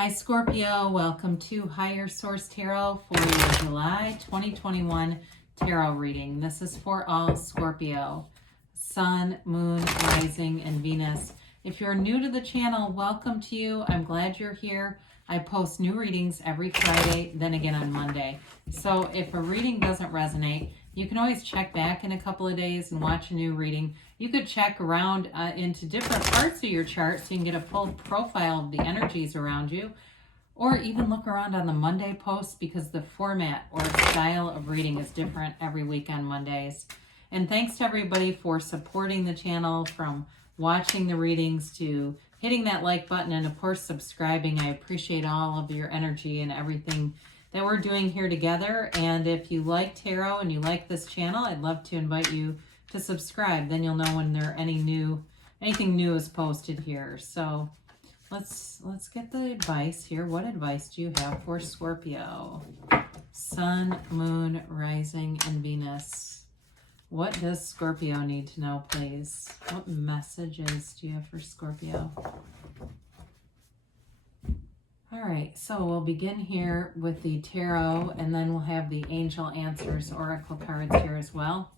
Hi Scorpio, welcome to Higher Source Tarot for your July 2021 tarot reading. This is for all Scorpio, Sun, Moon, Rising, and Venus. If you're new to the channel, welcome to you. I'm glad you're here. I post new readings every Friday, then again on Monday. So if a reading doesn't resonate, you can always check back in a couple of days and watch a new reading. You could check around into different parts of your chart so you can get a full profile of the energies around you, or even look around on the Monday posts because the format or style of reading is different every week on Mondays. And thanks to everybody for supporting the channel, from watching the readings to hitting that like button and of course subscribing. I appreciate all of your energy and everything that we're doing here together. And if you like tarot and you like this channel, I'd love to invite you to subscribe. Then you'll know when anything new is posted here. So let's get the advice here. What advice do you have for Scorpio? Sun, Moon, Rising, and Venus. What does Scorpio need to know, please? What messages do you have for Scorpio? All right, so we'll begin here with the tarot, and then we'll have the angel answers oracle cards here as well.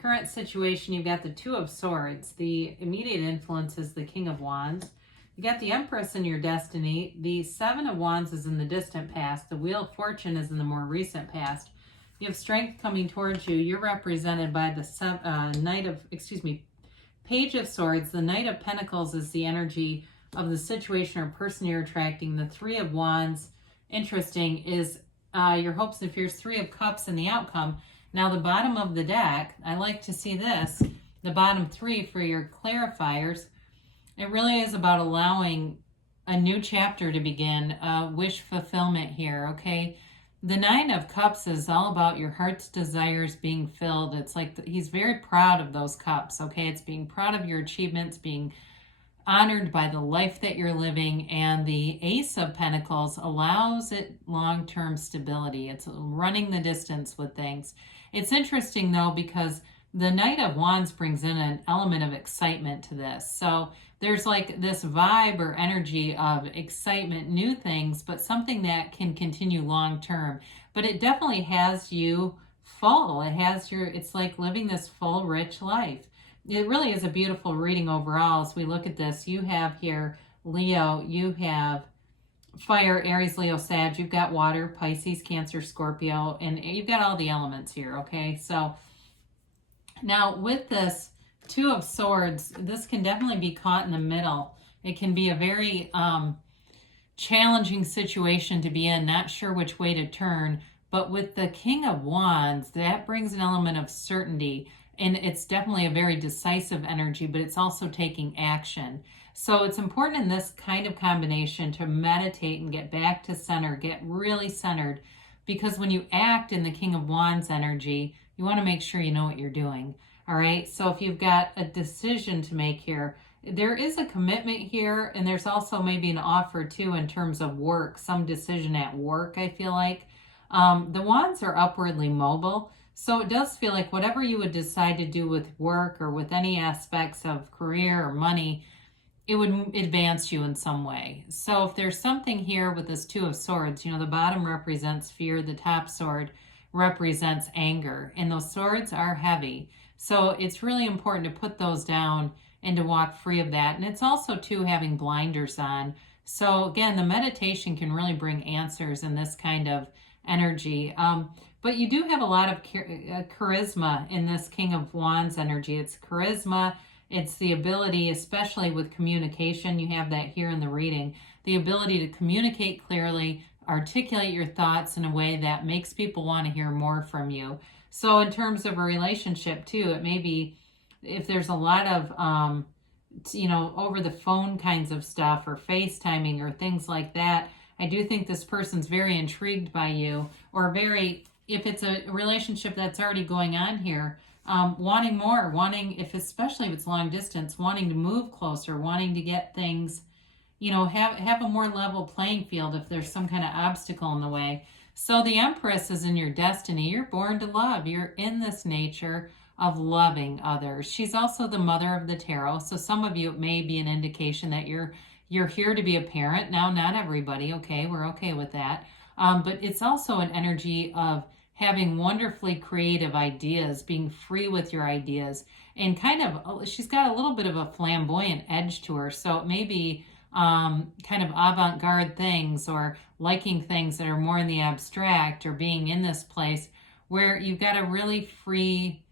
Current situation, you've got the Two of Swords. The immediate influence is the King of Wands. You got the Empress in your destiny. The Seven of Wands is in the distant past. The Wheel of Fortune is in the more recent past. You have strength coming towards you. You're represented by the Page of Swords. The Knight of Pentacles is the energy of the situation or person you're attracting. The Three of Wands, interesting, is your hopes and fears. Three of Cups and the outcome. Now the bottom of the deck, I like to see this, the bottom three for your clarifiers. It really is about allowing a new chapter to begin, wish fulfillment here, okay? The Nine of Cups is all about your heart's desires being filled. It's like he's very proud of those cups, okay? It's being proud of your achievements, being honored by the life that you're living. And the Ace of Pentacles allows it long-term stability. It's running the distance with things. It's interesting though, because the Knight of Wands brings in an element of excitement to this. So there's like this vibe or energy of excitement, new things, but something that can continue long-term. But it definitely has you full. It's like living this full, rich life. It really is a beautiful reading overall. As we look at this, you have here Leo, you have fire, Aries, Leo, Sag, you've got water, Pisces, Cancer, Scorpio, and you've got all the elements here, okay? So now with this Two of Swords, this can definitely be caught in the middle. It can be a very challenging situation to be in, not sure which way to turn. But with the King of Wands, that brings an element of certainty. And it's definitely a very decisive energy, but it's also taking action. So it's important in this kind of combination to meditate and get back to center, get really centered. Because when you act in the King of Wands energy, you want to make sure you know what you're doing. All right, so if you've got a decision to make here, there is a commitment here, and there's also maybe an offer too in terms of work, some decision at work, I feel like. The Wands are upwardly mobile. So it does feel like whatever you would decide to do with work or with any aspects of career or money, it would advance you in some way. So if there's something here with this Two of Swords, the bottom represents fear, the top sword represents anger, and those swords are heavy. So it's really important to put those down and to walk free of that. And it's also too having blinders on. So again, the meditation can really bring answers in this kind of energy. But you do have a lot of charisma in this King of Wands energy. It's charisma. It's the ability, especially with communication. You have that here in the reading. The ability to communicate clearly, articulate your thoughts in a way that makes people want to hear more from you. So in terms of a relationship too, it may be if there's a lot of, over the phone kinds of stuff or FaceTiming or things like that, I do think this person's very intrigued by you, or if it's a relationship that's already going on here, wanting more, especially if it's long distance, wanting to move closer, wanting to get things, have a more level playing field if there's some kind of obstacle in the way. So the Empress is in your destiny. You're born to love. You're in this nature of loving others. She's also the mother of the tarot. So some of you, it may be an indication that you're You're here to be a parent. Now, not everybody, okay, we're okay with that. But it's also an energy of having wonderfully creative ideas, being free with your ideas, and kind of, she's got a little bit of a flamboyant edge to her. So it may be kind of avant-garde things, or liking things that are more in the abstract, or being in this place where you've got a really free,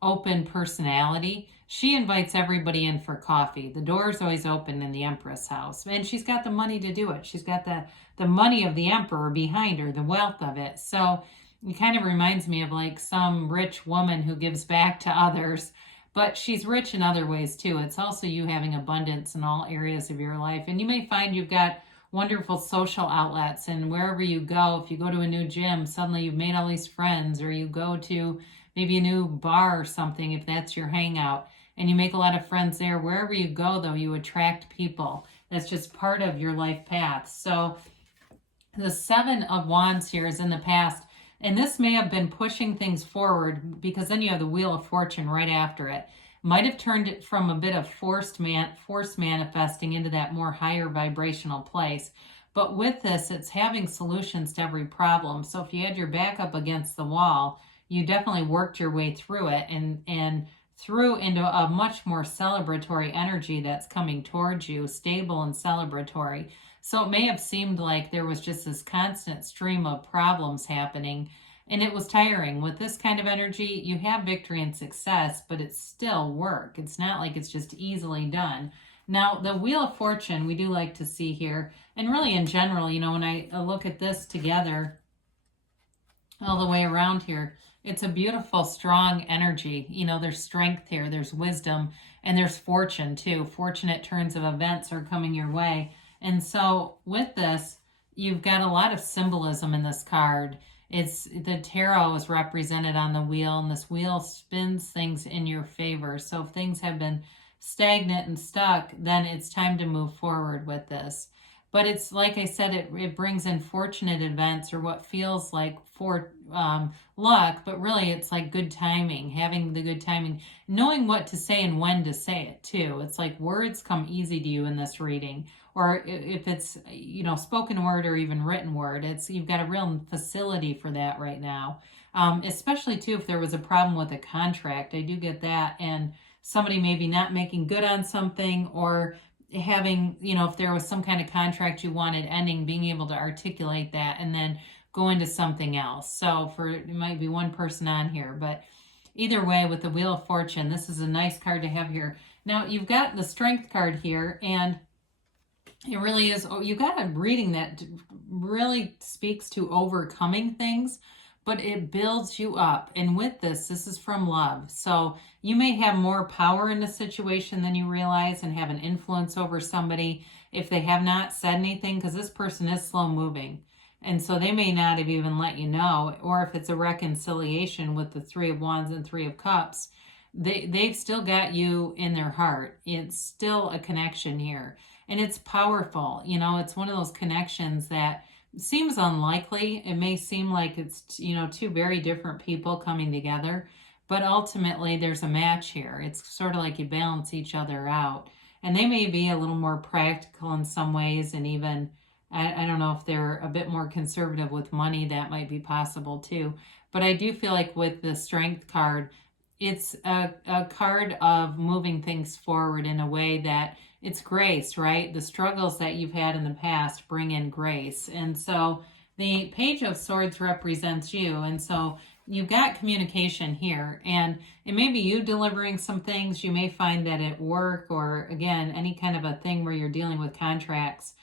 open personality. She invites everybody in for coffee. The door's always open in the Empress house. And she's got the money to do it. She's got the money of the emperor behind her, the wealth of it. So it kind of reminds me of like some rich woman who gives back to others. But she's rich in other ways too. It's also you having abundance in all areas of your life. And you may find you've got wonderful social outlets, and wherever you go, if you go to a new gym, suddenly you've made all these friends, or you go to maybe a new bar or something, if that's your hangout, and you make a lot of friends there. Wherever you go, though, you attract people. That's just part of your life path. So the Seven of Wands here is in the past, and this may have been pushing things forward, because then you have the Wheel of Fortune right after it. Might have turned it from a bit of force manifesting into that more higher vibrational place. But with this, it's having solutions to every problem. So if you had your back up against the wall, you definitely worked your way through it and through into a much more celebratory energy that's coming towards you, stable and celebratory. So it may have seemed like there was just this constant stream of problems happening, and it was tiring. With this kind of energy, you have victory and success, but it's still work. It's not like it's just easily done. Now, the Wheel of Fortune, we do like to see here, and really in general, you know, when I look at this together all the way around here, it's a beautiful, strong energy. You know, there's strength here, there's wisdom, and there's fortune too. Fortunate turns of events are coming your way. And so with this, you've got a lot of symbolism in this card. It's the tarot is represented on the wheel, and this wheel spins things in your favor. So if things have been stagnant and stuck, then it's time to move forward with this. But it's like I said, it brings in fortunate events, or what feels like luck, but really it's like good timing, having the good timing, knowing what to say and when to say it too. It's like words come easy to you in this reading, or if it's, you know, spoken word or even written word, you've got a real facility for that right now. Especially too, if there was a problem with a contract, I do get that, and somebody maybe not making good on something, or having, you know, if there was some kind of contract you wanted ending, being able to articulate that and then go into something else. So it might be one person on here, but either way, with the Wheel of Fortune, this is a nice card to have here. Now you've got the Strength card here, and it really is, you've got a reading that really speaks to overcoming things, but it builds you up. And with this is from love. So you may have more power in a situation than you realize, and have an influence over somebody if they have not said anything, because this person is slow moving. And so they may not have even let you know. Or if it's a reconciliation with the Three of Wands and Three of Cups, they've still got you in their heart. It's still a connection here. And it's powerful. You know, it's one of those connections that seems unlikely. It may seem like it's, you know, two very different people coming together, but ultimately there's a match here. It's sort of like you balance each other out. And they may be a little more practical in some ways, and even, I don't know if they're a bit more conservative with money, that might be possible too. But I do feel like with the Strength card, it's a card of moving things forward in a way that it's grace, right? The struggles that you've had in the past bring in grace. And so the Page of Swords represents you. And so you've got communication here, and it may be you delivering some things. You may find that at work, or again, any kind of a thing where you're dealing with contracts,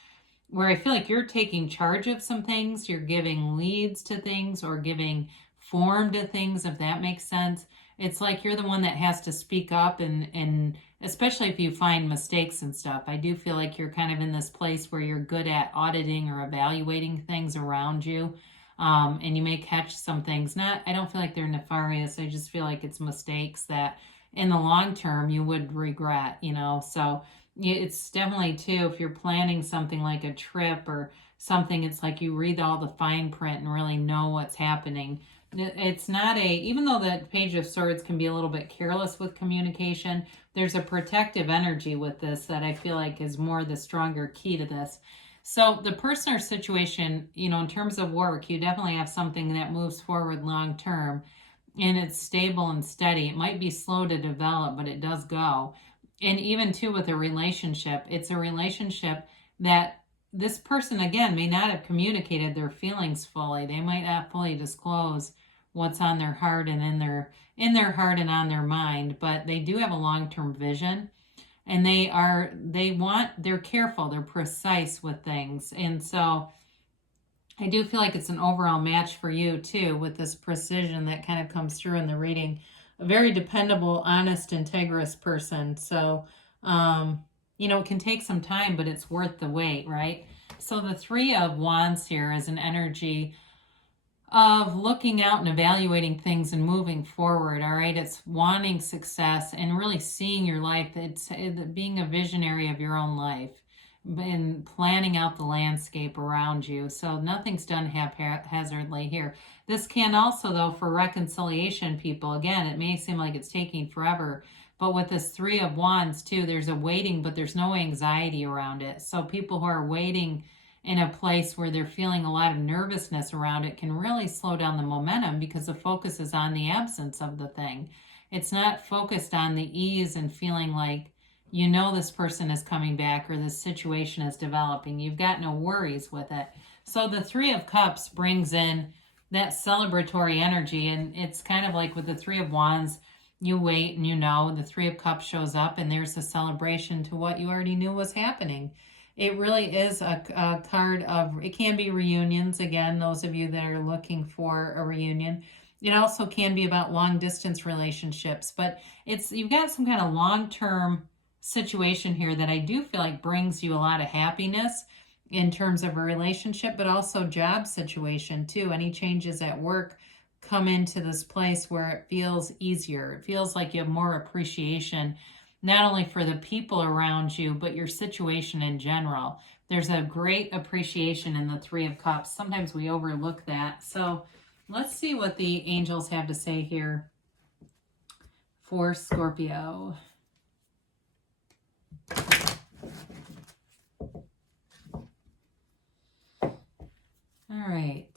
where I feel like you're taking charge of some things. You're giving leads to things, or giving form to things, if that makes sense. It's like you're the one that has to speak up, and especially if you find mistakes and stuff. I do feel like you're kind of in this place where you're good at auditing or evaluating things around you. And you may catch some things. I don't feel like they're nefarious. I just feel like it's mistakes that in the long term you would regret, you know. So it's definitely too, if you're planning something like a trip or something, it's like you read all the fine print and really know what's happening. It's not even though the Page of Swords can be a little bit careless with communication, there's a protective energy with this that I feel like is more the stronger key to this. So the person or situation, you know, in terms of work, you definitely have something that moves forward long term and it's stable and steady. It might be slow to develop, but it does go. And even too with a relationship, it's a relationship that this person, again, may not have communicated their feelings fully. They might not fully disclose what's on their heart and in their heart and on their mind, but they do have a long-term vision, and they're careful, they're precise with things. And so I do feel like it's an overall match for you too, with this precision that kind of comes through in the reading. A very dependable, honest, integrous person. So, you know, it can take some time, but it's worth the wait, right? So the Three of Wands here is an energy of looking out and evaluating things and moving forward, all right? It's wanting success and really seeing your life. It's being a visionary of your own life and planning out the landscape around you. So nothing's done haphazardly here. This can also, though, for reconciliation, people, again, it may seem like it's taking forever, but with this Three of Wands too, there's a waiting, but there's no anxiety around it. So people who are waiting in a place where they're feeling a lot of nervousness around it can really slow down the momentum, because the focus is on the absence of the thing. It's not focused on the ease and feeling like, you know, this person is coming back or this situation is developing. You've got no worries with it. So the Three of Cups brings in that celebratory energy, and it's kind of like with the Three of Wands, you wait and you know, the Three of Cups shows up and there's a celebration to what you already knew was happening. It really is a card of, it can be reunions, again, those of you that are looking for a reunion. It also can be about long distance relationships, but you've got some kind of long-term situation here that I do feel like brings you a lot of happiness in terms of a relationship, but also job situation too. Any changes at work come into this place where it feels easier. It feels like you have more appreciation, not only for the people around you, but your situation in general. There's a great appreciation in the Three of Cups. Sometimes we overlook that. So let's see what the angels have to say here for Scorpio. All right.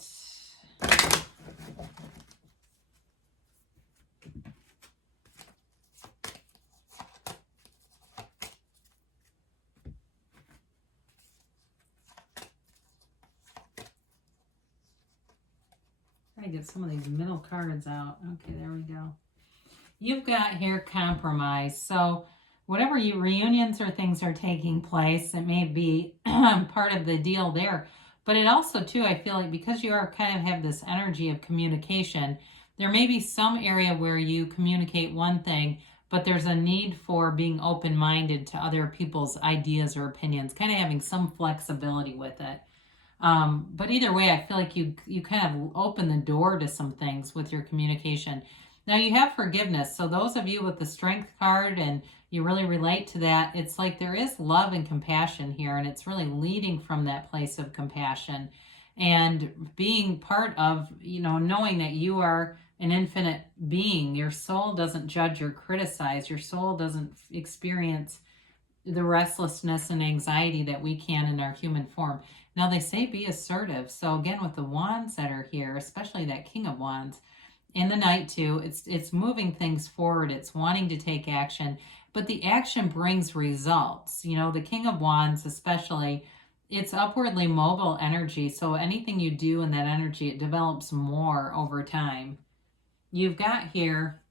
Try to get some of these middle cards out. Okay, there we go. You've got here compromise. So whatever reunions or things are taking place, it may be part of the deal there. But it also, too, I feel like because you are kind of have this energy of communication, there may be some area where you communicate one thing, but there's a need for being open-minded to other people's ideas or opinions, kind of having some flexibility with it. But either way, I feel like you kind of open the door to some things with your communication. Now you have forgiveness. So those of you with the Strength card and you really relate to that, it's like there is love and compassion here, and it's really leading from that place of compassion and being part of, you know, knowing that you are an infinite being. Your soul doesn't judge or criticize. Your soul doesn't experience the restlessness and anxiety that we can in our human form. Now they say be assertive. So again, with the wands that are here, especially that King of Wands, in the Knight too, it's moving things forward. It's wanting to take action, but the action brings results. You know, the King of Wands especially, it's upwardly mobile energy. So anything you do in that energy, it develops more over time. You've got here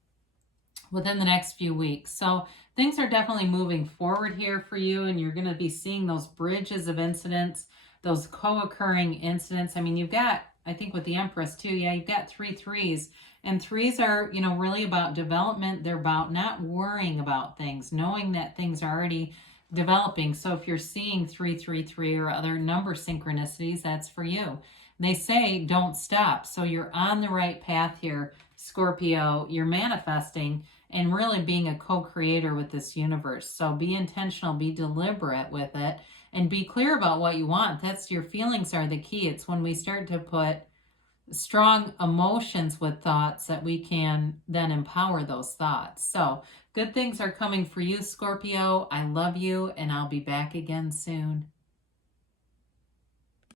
within the next few weeks. So things are definitely moving forward here for you, and you're going to be seeing those bridges of incidents, those co-occurring incidents. I mean, you've got, I think with the Empress too, yeah, you've got 3 threes, and threes are, you know, really about development. They're about not worrying about things, knowing that things are already developing. So if you're seeing 333 or other number synchronicities, that's for you. They say don't stop. So you're on the right path here, Scorpio. You're manifesting and really being a co-creator with this universe. So be intentional, be deliberate with it, and be clear about what you want. That's your feelings are the key. It's when we start to put strong emotions with thoughts that we can then empower those thoughts. So Good things are coming for you, Scorpio. I love you, and I'll be back again soon.